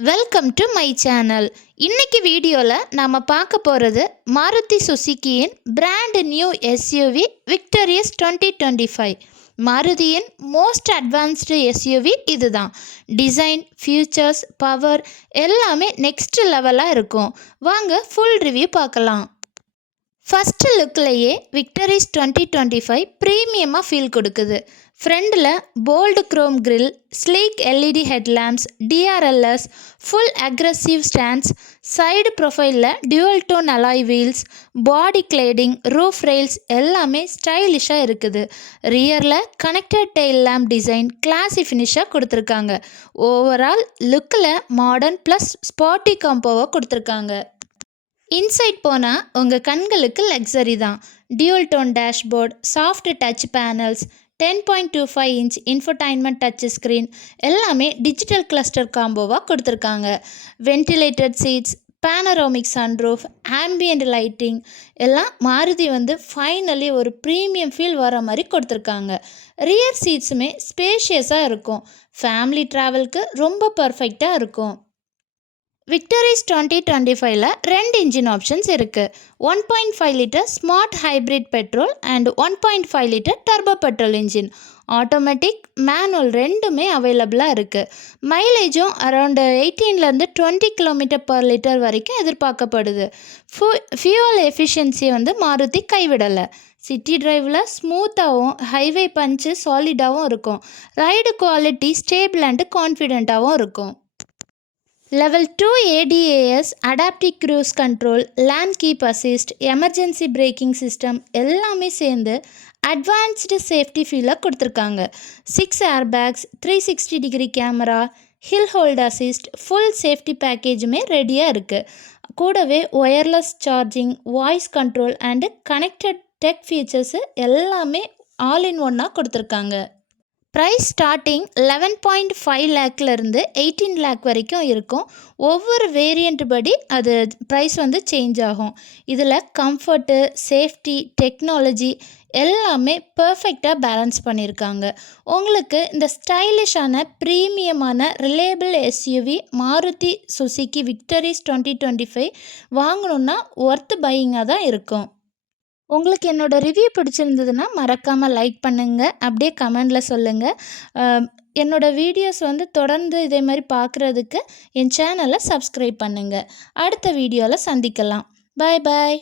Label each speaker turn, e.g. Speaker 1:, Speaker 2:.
Speaker 1: Welcome to my channel இன்னைக்கு வீடியோவில் நாம் பார்க்க போகிறது Maruti சுசுக்கியின் brand new SUV Victoris twenty twenty five மாருதியின் most advanced SUV இதுதான். டிசைன் ஃபியூச்சர்ஸ் பவர் எல்லாமே நெக்ஸ்ட் லெவலாக இருக்கும். வாங்க ஃபுல் ரிவ்யூ பார்க்கலாம். ஃபஸ்ட்டு லுக்லேயே விக்டரிஸ் டுவெண்ட்டி டுவெண்ட்டி ஃபைவ் ப்ரீமியமாக ஃபீல் கொடுக்குது. ஃப்ரண்டில் bold chrome grille sleek LED headlamps DRLs full aggressive stands side ப்ரொஃபைலில் dual tone alloy wheels body cladding roof rails எல்லாமே ஸ்டைலிஷாக இருக்குது. ரியரில் connected tail lamp design classy ஃபினிஷாக கொடுத்துருக்காங்க. Overall லுக்கில் modern plus ஸ்பாட்டி காம்போவை கொடுத்துருக்காங்க. Inside போனால் உங்கள் கண்களுக்கு லக்ஸரி தான். Dual tone dashboard soft touch panels ten point two five inch infotainment touch screen எல்லாமே டிஜிட்டல் கிளஸ்டர் காம்போவாக கொடுத்துருக்காங்க. Ventilated seats panoramic sunroof ambient lighting எல்லாம் மாருதி வந்து ஃபைனலி ஒரு ப்ரீமியம் ஃபீல் வர மாதிரி கொடுத்துருக்காங்க. ரியர் சீட்ஸுமே ஸ்பேஷியஸாக இருக்கும். ஃபேமிலி ட்ராவலுக்கு ரொம்ப பர்ஃபெக்டாக இருக்கும். விக்டரிஸ் டுவெண்ட்டி டுவெண்ட்டி ஃபைவ்ல ரெண்டு இன்ஜின் ஆப்ஷன்ஸ் இருக்குது one point five litre smart hybrid petrol and one point five litre turbo petrol engine automatic manual ரெண்டுமே அவைலபிளாக இருக்குது மைலேஜும் அரௌண்டு எயிட்டீன்லேருந்து டுவெண்ட்டி கிலோமீட்டர் பர் லிட்டர் வரைக்கும் எதிர்பார்க்கப்படுது. ஃபு ஃபியூவல் எஃபிஷியன்சி வந்து மாருதி கைவிடலை. சிட்டி டிரைவில் ஸ்மூத்தாகவும் ஹைவே பஞ்சு சாலிடாகவும் இருக்கும். ரைடு குவாலிட்டி ஸ்டேபிள் அண்டு கான்ஃபிடெண்ட்டாகவும் இருக்கும். Level two ADAS adaptive cruise control lane keep assist emergency braking system எல்லாமே சேர்ந்து அட்வான்ஸ்டு சேஃப்டி ஃபீலை கொடுத்துருக்காங்க. Six air bags three sixty degree camera hill hold assist full safety பேக்கேஜுமே ரெடியாக இருக்குது கூடவே wireless charging voice control and connected tech features எல்லாமே all in ஒன்னாக கொடுத்துருக்காங்க. Price starting eleven point five லேக்லேருந்து eighteen lakh வரைக்கும் இருக்கும். ஒவ்வொரு வேரியண்ட் படி அது ப்ரைஸ் வந்து சேஞ்ச் ஆகும். இதில் கம்ஃபர்ட்டு சேஃப்டி டெக்னாலஜி எல்லாமே பர்ஃபெக்டாக பேலன்ஸ் பண்ணியிருக்காங்க உங்களுக்கு இந்த ஸ்டைலிஷான ப்ரீமியமான reliable SUV Maruti Suzuki Victoris twenty twenty five வாங்கணுன்னா worth பையிங்காக தான் இருக்கும். உங்களுக்கு என்னோடய ரிவ்யூ பிடிச்சிருந்ததுன்னா மறக்காமல் லைக் பண்ணுங்கள் அப்படியே கமெண்டில் சொல்லுங்கள் என்னோடய வீடியோஸ் வந்து தொடர்ந்து இதே மாதிரி பார்க்குறதுக்கு என் சேனலை சப்ஸ்கிரைப் பண்ணுங்கள் அடுத்த வீடியோவில் சந்திக்கலாம். பாய் பாய்